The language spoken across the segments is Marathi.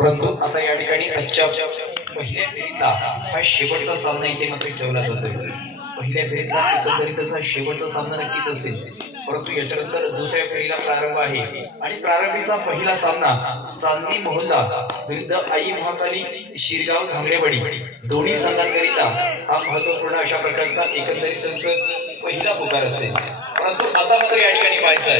परंतु आता या ठिकाणी आजच्या पहिल्या फेरीतला हा शेवटचा सामना इथे मात्र ठेवला जातोय। पहिल्या फेरीतला एकंदरीतच हा शेवटचा सामना नक्कीच असेल, परंतु याच्यानंतर दुसऱ्या फेरीला प्रारंभ आहे आणि प्रारंभीचा पहिला सामना चांदणी मोहल्ला विरुद्ध आई महाकाली शिरगाव धांगडेवाडी दोन्ही संघांकरिता हा महत्वपूर्ण अशा प्रकारचा एकंदरीतच पहिला पुकार असेल। परंतु आता मात्र या ठिकाणी पाहायचं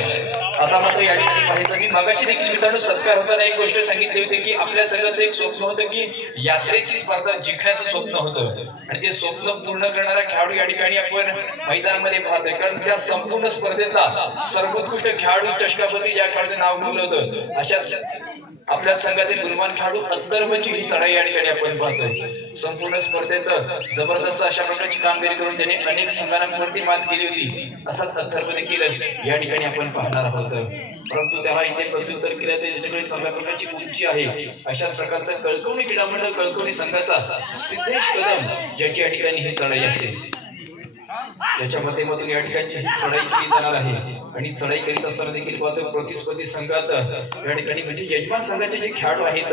मी मगाशी देखील मित्रांनो सत्कार होताना एक गोष्ट सांगितली होती की आपल्या सगळ्यांचं एक स्वप्न होतं की यात्रेची स्पर्धा जिंकण्याचं स्वप्न होतं आणि ते स्वप्न पूर्ण करणारा खेळाडू या ठिकाणी आपण मैदानामध्ये पाहतोय, कारण त्या संपूर्ण स्पर्धेतला सर्वोत्कृष्ट खेळाडू चषकापती ज्या खेळाडूने नाव मिळवलं होतं अशा आपल्या संघातील गुणवान खेळाडू अत्तरबची ही चढाई या ठिकाणी आपण पाहतोय। संपूर्ण स्पर्धेत जबरदस्त अशा प्रकारची कामगिरी करून त्याने अनेक संघांवरती मात केली होती, असाच अत्तरब देखील या ठिकाणी आपण पाहणार आहोत। परंतु त्याला इथे प्रत्युत्तर केलं तर ज्याच्याकडे चांगल्या प्रकारची उंची आहे अशाच प्रकारचा कळकवणी क्रीडा मंडळ कळकवणी संघाचा सिद्धेश कदम ज्याची या ठिकाणी ही चढाई असेल, त्याच्या माध्यमातून या ठिकाणी ही चढाई केली जाणार आहे आणि चढाई करीत असताना देखील पाहतो प्रतिस्पर्धी संघात या ठिकाणी म्हणजे यजमान संघाचे जे खेळाडू आहेत,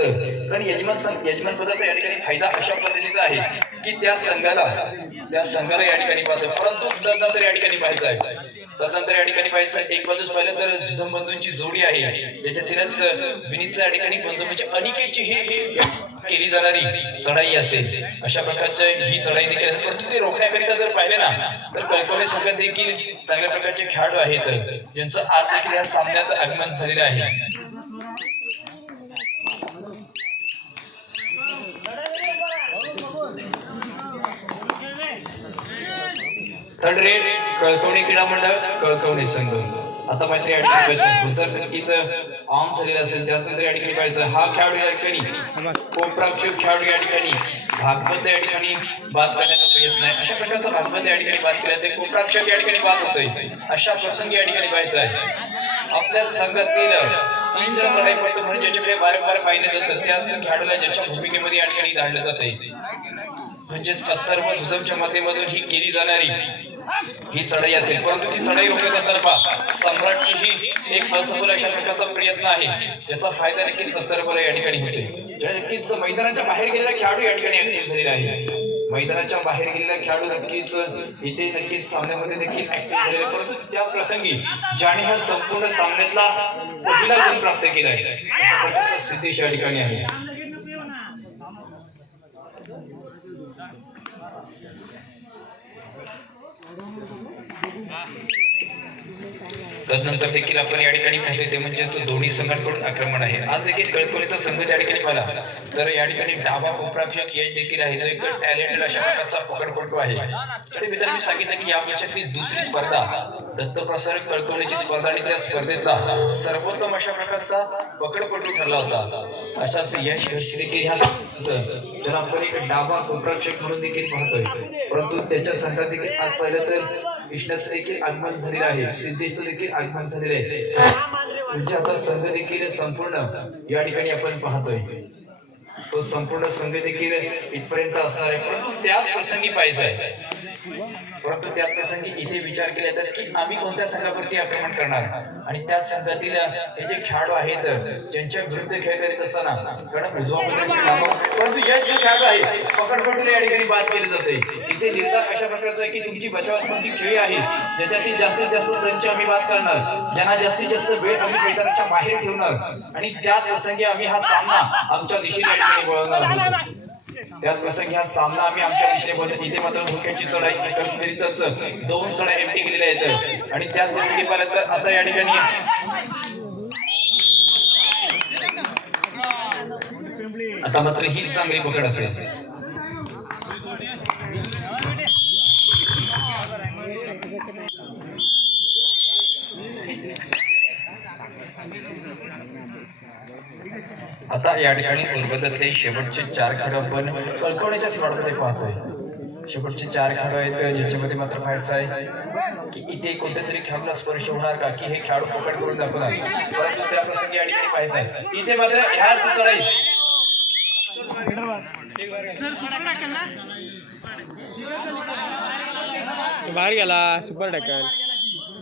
कारण यजमान पदाचा या ठिकाणी फायदा अशा पद्धतीचा आहे की त्या संघाला या ठिकाणी पाहतो, परंतु तदनंतर या ठिकाणी पाहायचं एक बाजूस पाहिलं तर झुजम बंधूंची जोडी आहे ज्याच्यातीलच विनीतचा या ठिकाणी बंधू म्हणजे अनिकेतची ही केली जाणारी चढाई असेल, अशा प्रकारची ही चढाई देखील। परंतु ते रोखण्याकरिता जर पाहिले ना तर कळकवली संघात देखील चांगल्या प्रकारचे खेळाडू आहेत ज्यांचं आज देखील या सामन्यात आगमन झालेलं आहे। थर्ड रेड कळकवणी क्रीडा मंडळ कळकवणी संघ। आता माहिती या ठिकाणी जर नक्कीच ऑन झालेला असेल त्यानंतर या ठिकाणी पाहायचं हा खेळाडू या ठिकाणी कोपराक्षक खेळाडू या ठिकाणी भागवत या ठिकाणी बाद करण्याचा प्रयत्न आहे, अशा प्रकारचा भागवत या ठिकाणी बाद केला ते कोपराक्षक या ठिकाणी बाद होतोय, अशा प्रसंगी या ठिकाणी पाहायचं आहे। आपल्या संघातील तिसरा चढाईपटू म्हणून ज्याच्याकडे वारंवार पाहिलं जातं त्याच खेळाडूला ज्याच्या भूमिकेमध्ये या ठिकाणी धाडलं जाते, म्हणजेच अत्तरब झुजमच्या माध्यमातून ही केली जाणारी ही चढाई असेल। परंतु ती चढाई रोखत असताना सम्राटची ही एक असफल अशा प्रकारचा प्रयत्न आहे, त्याचा फायदा नक्कीच अत्तरबला या ठिकाणी होते। नक्कीच मैदानाच्या बाहेर गेलेला खेळाडू या ठिकाणी ऍक्टिव्ह झालेला आहे, मैदानाच्या बाहेर गेलेला खेळाडू नक्कीच सामन्यामध्ये देखील ऍक्टिव्ह झालेला, परंतु त्या प्रसंगी ज्याने हा संपूर्ण सामन्यातला पहिला गुण प्राप्त केला आहे अशा प्रकारचा सिद्धेश या ठिकाणी आहे। तदनंतर देखील आपण या ठिकाणी पाहतोय ते म्हणजे दोन्ही संघांकडून आक्रमण आहे। आज देखील कळकवलीचा संघ त्या ठिकाणी पाहिला तर या ठिकाणी डावा कोपराक्षक यश देखील आहे जो एक टॅलेंटेड अशा प्रकारचा पकडपटू आहे। तरी मित्रांनो मी सांगितलं की या वर्षातली दुसरी स्पर्धा दत्तप्रसारक कळकवलीची स्पर्धा आणि त्या स्पर्धेतला सर्वोत्तम अशा प्रकारचा पकडपटू ठरला होता। अशाच यश देखील ह्या ज्याला आपण एक डावा कोपराक्षक म्हणून देखील पाहतोय, परंतु त्याच्या संघात देखील आज पाहिलं तर कृष्णाचं देखील आगमन झालेलं आहे, सिद्धेशचं देखील आगमन झालेलं आहे, म्हणजे आता संघ देखील संपूर्ण या ठिकाणी आपण पाहतोय तो संपूर्ण संघ देखील इथपर्यंत असणार आहे। परंतु त्याच प्रसंगी पाहायचं आहे, परंतु त्याच प्रसंगी इथे विचार केला तर की आम्ही कोणत्या संघावरती आक्रमण करणार आणि त्याच संघातील हे जे खेळाडू आहेत ज्यांच्या विरुद्ध खेळ करीत असताना कारण उजवा परंतु यश जे खेळाडू आहे पकडपटूला या ठिकाणी बाद केले जाते। इथे निर्धार अशा प्रकारचा आहे की तुमची बचावात्मक खेळी आहे ज्याच्यातील जास्तीत जास्त संच आम्ही बाद करणार, ज्यांना जास्तीत जास्त वेळ आम्ही मैदानाच्या बाहेर ठेवणार आणि त्याच प्रसंगी आम्ही हा सामना आमच्या दिशेने या ठिकाणी वळवणार आहोत। त्याच प्रसंगी हा सामना आम्ही आमच्या दिशेने बोलतो। इथे मात्र धोक्याची चढाई एकंदरीतच दोन चढाई एमटी केलेल्या आहेत आणि त्याच प्रसंगी पाहिलं तर आता या ठिकाणी आता मात्र ही चांगली पकड असेल। आता या ठिकाणी उर्वरितले शेवटचे 4 खेळाडू आपण कळकवण्याच्या स्लॉटमध्ये पाहतोय। शेवटचे 4 खेळाडू आहेत ज्याच्यामध्ये मात्र पाहायचं आहे की इथे कोणत्या तरी खेळाडूला स्पर्श होणार का की हे खेळाडू पकड करून दाखवणार, परंतु त्या प्रसंगी या ठिकाणी पाहायचं आहे इथे मात्र ह्याच चढाई बाहेर गेला सुपर टॅकल,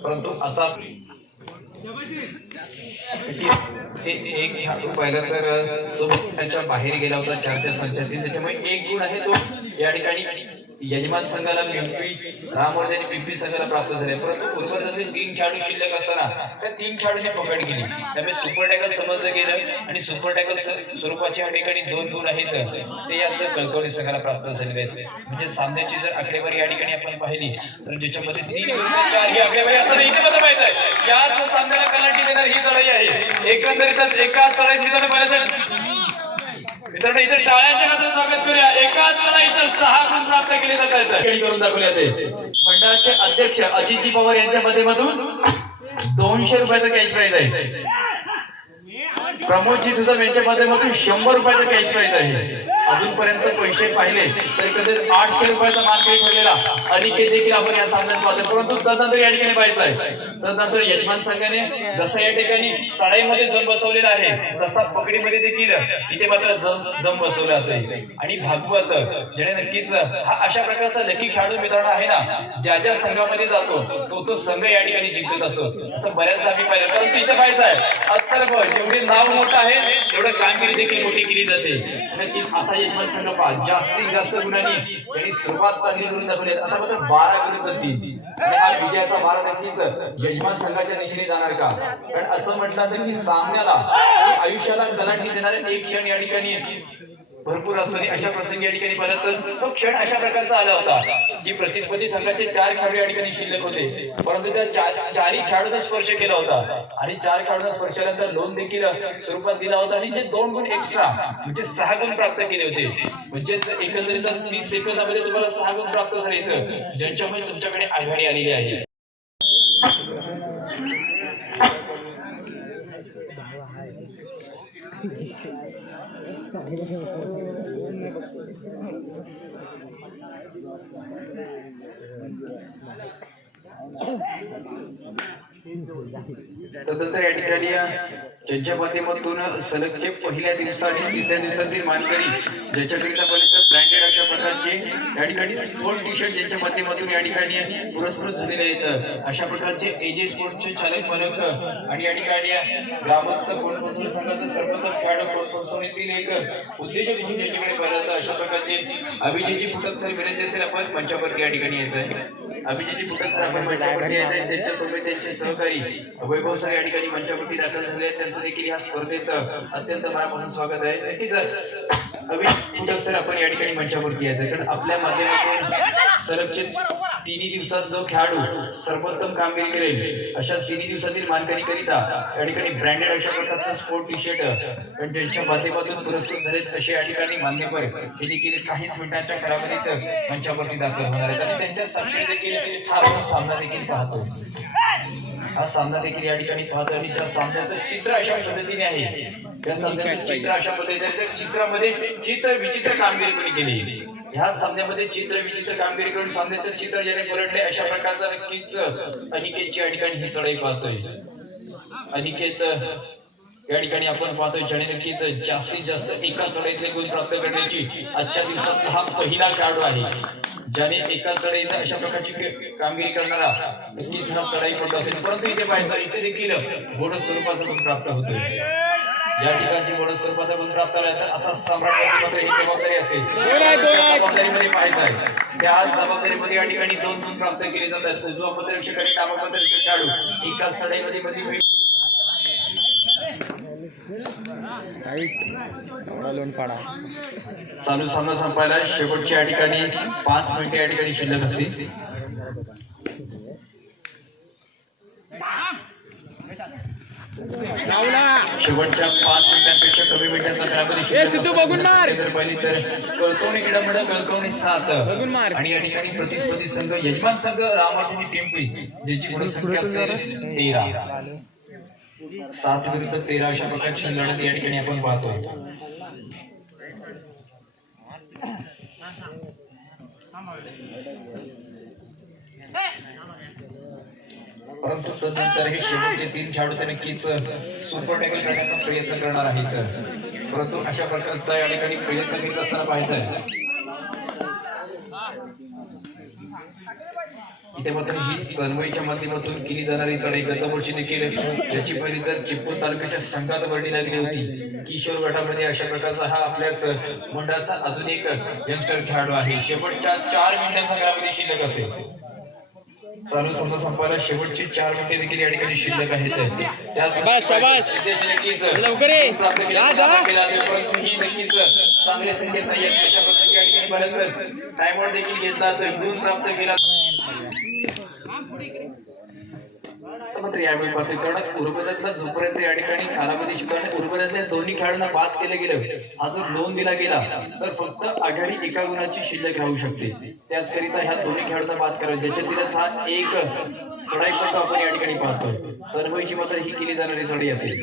परंतु आता एक खेळाडू पाहिला तर जो त्याच्या बाहेर गेला होता 4 संचातील, त्याच्यामुळे 1 गुण आहे तो या ठिकाणी यजमान संघाला पिंपरी रामवर्धन आणि पिंपरी संघाला प्राप्त झाले. परंतु उर्वरित 3 खेळाडू शिल्लक असताना त्या 3 खेळाडूंनी पकड केली, त्यामुळे सुपर टॅकल समजलं गेलं आणि सुपर टॅकल स्वरूपाचे या ठिकाणी 2 गुण आहेत ते यांचं कळकवली संघाला प्राप्त झालेले आहेत. म्हणजे सामन्याची जर आकडेवारी या ठिकाणी आपण पाहिली तर ज्याच्यामध्ये 3 विरुद्ध 4 ही आकडेवारी असताना इथे मात्र पाहिजे आहे याच सामन्याला कलांटी देणार ही लढाई आहे. एकंदरीतच एकाच लढाईत मित्रांनो पाहिलं मित्रांनो इथे टाळ्यांच्या गजरात स्वागत करूया. एकाच लढाईत 6 गुण प्राप्त केले जात आहेत. करून दाखवले जाते. मंडळाचे अध्यक्ष अजितजी पवार यांच्या माध्यमातून 200 रुपयाचा कॅश प्राइज आहे. प्रमोदजी तुझा यांच्या माध्यमातून 100 रुपयाचा कॅश प्राइज आहे. अजूनपर्यंत पैसे पाहिले तर कधी 800 रुपयाचा मार्केट ठेवलेला अनिकेत देखील आपण या सामन्यात पाहतो. परंतु तदनंतर या ठिकाणी पाहायचं आहे तदनंतर यजमान संघाने जसं या ठिकाणी चढाईमध्ये जम बसवलेला आहे तसा पकडीमध्ये देखील इथे मात्र जम बसवला जातोय. आणि भागवत ज्याने नक्कीच हा अशा प्रकारचा लकी खेळाडू मित्रांनो आहे ना, ज्या ज्या संघामध्ये जातो तो संघ या ठिकाणी जिंकत असतो असं बऱ्याचदा आम्ही पाहिलं. परंतु इथे पाहायचं आहे अत्तर जेवढे नाव मोठं आहे तेवढं कामगिरी देखील मोठी केली जाते. नक्कीच आता यजमान संघ जास्तीत जास्त गुणांनी त्यांनी सुरुवात चांगली करून दाखवली. आता मात्र 12 विरुद्ध 3 आणि हा विजयाचा वारा नक्कीच यजमान संघाच्या दिशेने जाणार का? कारण असं म्हटलं तर की सामन्याला आणि आयुष्याला कलांटी देणारे एक क्षण या ठिकाणी भरपूर असतो आणि अशा प्रसंगी या ठिकाणी पाहिलं तर तो क्षण अशा प्रकारचा आला होता की प्रतिस्पर्धी संघाचे 4 खेळाडू या ठिकाणी शिल्लक होते, परंतु त्या 4ही खेळाडूंना स्पर्श केला होता आणि 4 खेळाडूंना स्पर्श केल्यानंतर लोन देखील स्वरूपात दिला होता आणि जे 2 गुण एक्स्ट्रा म्हणजे 6 गुण प्राप्त केले होते. म्हणजेच एकंदरीत 30 सेकंदामध्ये तुम्हाला 6 गुण प्राप्त झाले ज्यांच्यामुळे तुमच्याकडे आघाडी आलेली आहे. तदनंतर या ठिकाणी ज्यांच्या माध्यमातून सलगचे पहिल्या दिवसा आणि तिसऱ्या दिवसातील मानकरी ज्याच्याकरिता ब्रँडेड अशा प्रकारचे या ठिकाणी स्पोर्ट टी शर्ट ज्यांच्या माध्यमातून या ठिकाणी पुरस्कृत झालेले आहेत. अशा प्रकारचे एजे स्पोर्टचे चालक मालक आणि या ठिकाणी ग्रामस्थ कोण संघाचं सर्वोत्तम खेळाडू कोण समितीतील एक उद्योजक म्हणून ज्यांच्याकडे पाहिलं जातं अशा प्रकारचे अभिजितजी फुटक सर विनंती असेल आपण मंचावरती या ठिकाणी यायचं आहे. अभिजितजी फुटक सर आपण मंचावरती यायचं आहे. त्यांच्यासोबत त्यांचे सहकारी वैभव सर या ठिकाणी मंचावरती दाखल झाले आहेत. त्यांचं देखील या स्पर्धेत अत्यंत मनापासून स्वागत आहे. नक्कीच अभिजित फुटक सर आपण या ठिकाणी मंचावरती यायचं कारण आपल्या माध्यमातून सलगचे 3 दिवसात जो खेळाडू सर्वोत्तम कामगिरी करेल अशा 3 दिवसातील मानकरी करिता या ठिकाणी ब्रँडेड अशा प्रकारचा स्पोर्ट टी शर्ट पण ज्यांच्या माध्यमातून पुरस्कृत झालेत असे या ठिकाणी मान्यवर हे देखील काहीच मिनिटांच्या कालावधीत मंचावरती दाखल होणार आहेत आणि त्यांच्या साक्षी देखील हा आपण सामना देखील पाहतो. हा सामना देखील या ठिकाणी पाहतो आणि त्या सामन्याचं चित्र अशा पद्धतीने आहे. त्या सामन्याचं चित्र अशा पद्धतीने त्या चित्रामध्ये चित्र विचित्र कामगिरी कोणी केली. ह्याच सामन्यामध्ये चित्र विचित्र कामगिरी करून सामन्याचं चित्र ज्याने पलटले अशा प्रकारचा नक्कीच अनिकेतची या ठिकाणी ही चढाई पाहतोय. अनिकेत या ठिकाणी आपण पाहतोय ज्याने नक्कीच जास्तीत जास्त एका चढाईतले गुण प्राप्त करण्याची आजच्या दिवसात हा पहिला खेळाडू आहे ज्याने एका चढाईत अशा प्रकारची कामगिरी करणारा नक्कीच हा चढाई करत असेल. परंतु इथे पाहायचं इथे देखील बोनस स्वरूपाचा गुण प्राप्त होतोय. या ठिकाणची बोनस स्वरूपाचा गुण प्राप्त झाला तर आता सम्राट मात्र ही जबाबदारी असेल. जबाबदारीमध्ये पाहायचं आहे त्या जबाबदारीमध्ये या ठिकाणी 2 गुण प्राप्त केले जातात. उजवा पदरक्षक आणि डावा पदरक्षक खेळाडू एकाच चढाईमध्ये मध्ये चालू सामना संपायला शेवटची या ठिकाणी 5 मिनिटे या ठिकाणी शिल्लक असतील. शेवटच्या 5 मिनिटांपेक्षा कमी मिनिटांचा कालावधी जर पाहिली तर कळकवणी क्रीडामंडळ कळकवणी 7 आणि या ठिकाणी प्रतिस्पर्धी संघ यजमान संघ रामवर्धनी टेम्पी ज्याची गुणसंख्या असेल 13. 7 विरुद्ध 13 अशा प्रकारची लढत या ठिकाणी आपण पाहतोय. परंतु तदनंतर हे शेवटचे 3 खेळाडू ते नक्कीच सुपर टॅकल करण्याचा प्रयत्न करणार आहेत. परंतु अशा प्रकारचा या ठिकाणी प्रयत्न करीत असताना पाहायचं आहे इथे मात्र ही तन्मयच्या माध्यमातून केली जाणारी चढाई गत वर्षी देखील ज्याची पहिली तर चिपळूण तालुक्याच्या संघात वर्णी लागली होती. किशोर गटामध्ये अशा प्रकारचा हा आपल्याच मंडळाचा अजून एक यंगस्टर खेळाडू आहे. शेवटच्या 4 मिनिटांचा कालावधी शिल्लक असेल. चालू समजा संपायला शेवटची 4 मिनिटे देखील या ठिकाणी शिल्लक आहेत. परंतु ही नक्कीच चांगले संकेत नाही. अशा प्रसंगी या ठिकाणी बऱ्याच टाइमआउट देखील घेतला तर गुण प्राप्त केला. मात्र यावेळी पाहतोय कारण उर्वरातला जोपर्यंत या ठिकाणी कालावधी शिकवणे उर्वरातल्या दोन्ही खेळाडूंना बाद केलं गेलं, हा जर लोन दिला गेला तर फक्त आघाडी एका गुणाची शिल्लक राहू शकते. त्याचकरिता ह्या दोन्ही खेळाडूंना बाद करावे. ज्याच्यातीलच हा एक चढाई करतो आपण या ठिकाणी पाहतोय. तन्मयची मात्र ही केली जाणारी चढाई असेल.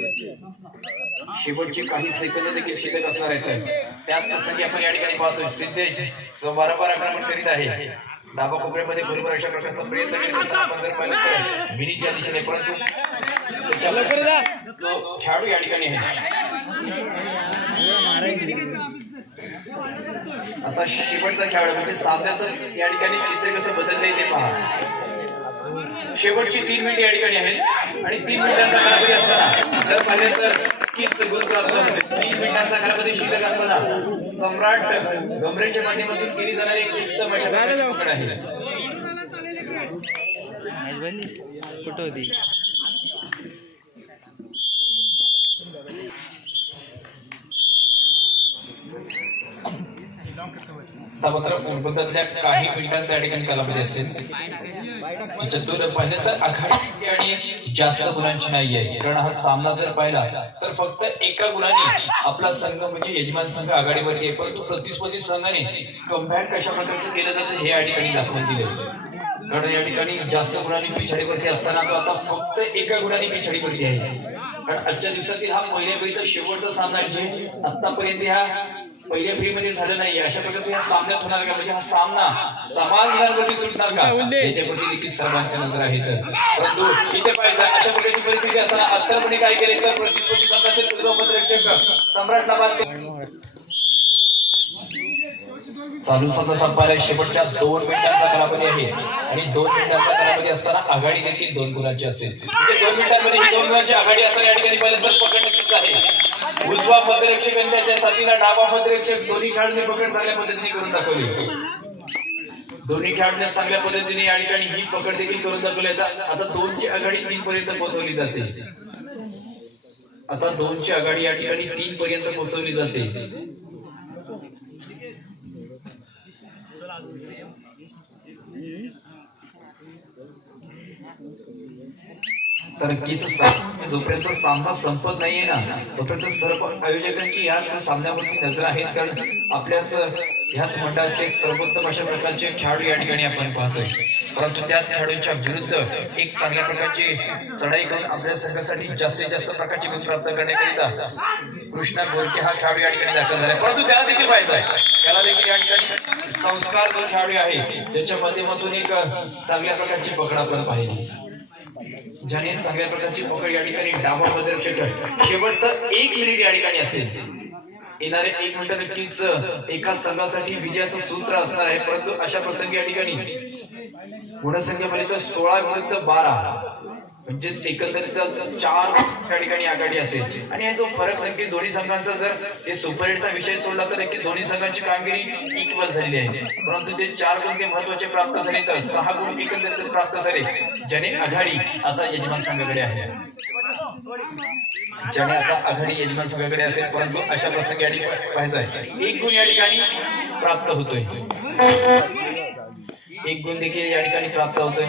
शेवटचे काही सेकंद देखील शिल्लक असणार आहेत. त्याच प्रसंगी आपण या ठिकाणी पाहतोय सिद्धेश जो वारंवार आक्रमण करीत आहे. डाबा कोपऱ्यामध्ये बरोबर अशा प्रकारचा प्रयत्न करीत असताना आपण जर पाहिलं तर विनीतच्या दिशेने, परंतु तो खेळाडू या ठिकाणी आहे. आता शेवटचा खेळाडू म्हणजे सामन्याचं या ठिकाणी चित्र कसं बदललंय ते पहा. शेवटची 3 मिनिटे या ठिकाणी आहेत आणि 3 मिनिटांचा कालावधी असताना जर पाहिलं तर कीच गुण प्राप्त होते. 3 मिनिटांचा कालावधी शिल्लक असताना सम्राट गमरेच्या माध्यमातून केली जाणारी एक उत्तम अशा प्रकारची पकड आहे. कुठं होती मात्र उर्वरातल्या काही मिनिटांचा या ठिकाणी कालावधी असेल. त्याच्यातून पाहिलं तर आघाडी आणि जास्त गुणांची नाही आहे. कारण हा सामना जर पाहिला तर फक्त एका गुणाने आपला संघ म्हणजे यजमान संघ आघाडीवरती आहे. परंतु प्रतिस्पर्धी संघाने कमबॅक कशा प्रकारचं केलं जातं हे या ठिकाणी दाखवून दिले. कारण या ठिकाणी जास्त गुणांनी पिछाडीवरती असताना तो आता फक्त एका गुणाने पिछाडीवरती आहे. कारण आजच्या दिवसातील हा पहिल्या फेरीचा शेवटचा सामना जे आतापर्यंत ह्या पहिल्या फेरीमध्ये झालं नाही. अशा प्रकारचा या सामन्यात होणार का, म्हणजे हा सामना समान गुणांवरती सुटणार का याच्यावरती देखील सर्वांची नजर आहे. परंतु इथे पाहिजे अशा प्रकारची परिस्थिती असताना अत्तरपणे काय केले तर प्रतिस्पर्धी संघातील पूर्वपत्रक्षक सम्राटला बाद चालू सामना संपायला शेवटच्या 2 मिनिटांचा कालावधी आहे आणि 2 मिनिटांचा कालावधी असताना आघाडी देखील 2 गुणांची असेल. 2 मिनिटांमध्ये ही 2 गुणांची आघाडी असताना या ठिकाणी पहिल्यांदा पकड नक्कीच आहे. उजवा मध्यरक्षक आणि त्याच्या साथीला डावा मध्यरक्षक दोन्ही खेळाडूंनी पकड चांगल्या पद्धतीने करून दाखवली. दोन्ही खेळाडूंनी चांगल्या पद्धतीने या ठिकाणी ही पकड देखील करून दाखवली. आता 2 ची आघाडी 3 पर्यंत पोहोचवली जाते. आता 2 ची आघाडी या ठिकाणी 3 पर्यंत पोहोचवली जाते. तर नक्कीच जोपर्यंत सामना संपत नाहीये ना तोपर्यंत सर्व आयोजकांची याच सामन्यावरती नजर आहेत. कारण आपल्याच ह्याच मंडळाचे सर्वोत्तम अशा प्रकारचे खेळाडू या ठिकाणी आपण पाहतोय. परंतु त्याच खेळाडूंच्या विरुद्ध एक चांगल्या प्रकारची चढाई करून आपल्या संघासाठी जास्तीत जास्त प्रकारची गुण प्राप्त करण्याकरिता कृष्णा गोरके हा खेळाडू या ठिकाणी दाखल झाला. परंतु त्याला देखील पाहायचं आहे, त्याला देखील या ठिकाणी संस्कार जो खेळाडू आहे त्याच्या माध्यमातून एक चांगल्या प्रकारची पकड आपण पाहिली. ज्याने चांगल्या प्रकारची पकड या ठिकाणी डावा मध्यरक्षक शेवटचा 1 मिनिट या ठिकाणी असेल. येणारे 1 मिनिट नक्कीच एका संघासाठी विजयाचं सूत्र असणार आहे. परंतु अशा प्रसंगी या ठिकाणी गुणसंख्येमध्ये तर 16 विरुद्ध 12 म्हणजेच एकंदरीतच 4 त्या ठिकाणी आघाडी असेल. आणि हा जो फरक नक्की दोन्ही संघांचा जर ते सुपर 8चा विषय सोडला तर नक्की दोन्ही संघांची कामगिरी इक्वल झालेली आहे. परंतु ते 4 गुण ते महत्वाचे प्राप्त झाले तर 6 गुण एकंदरीत प्राप्त झाले, ज्याने आघाडी आता यजमान संघाकडे आहे. ज्याने आता आघाडी यजमान संघाकडे असेल. परंतु अशा प्रसंगी पाहायचं आहे 1 गुण या ठिकाणी प्राप्त होतोय. 1 गुण देखील या ठिकाणी प्राप्त होतोय.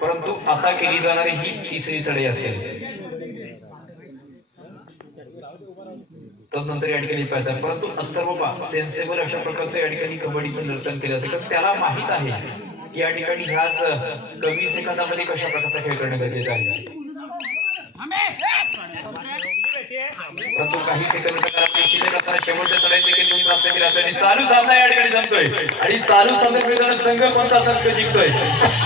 परंतु आता केली जाणारी ही 3री चढाई असेल. तदनंतर या ठिकाणी पाहायचं. परंतु अत्तरबाबा सेन्सेबल अशा प्रकारचं या ठिकाणी कबड्डीचं नर्तन केलं जातं. कारण त्याला माहित आहे की या ठिकाणी ह्याच कमी सेकंदामध्ये कशा प्रकारचा खेळ करणं गरजेचं आहे. परंतु काही सेकंद शिल्लक असताना शेवटच्या चढाईत देखील गुण प्राप्त केला जातो आणि चालू सामना या ठिकाणी संपतोय. आणि चालू सामन्यात संघ कोणता संघ जिंकतोय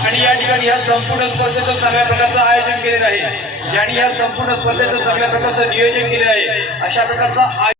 आणि या ठिकाणी या संपूर्ण स्पर्धेचं चांगल्या प्रकारचं आयोजन केलेलं आहे. ज्यांनी या संपूर्ण स्पर्धेचं चांगल्या प्रकारचं नियोजन केलेलं आहे. अशा प्रकारचा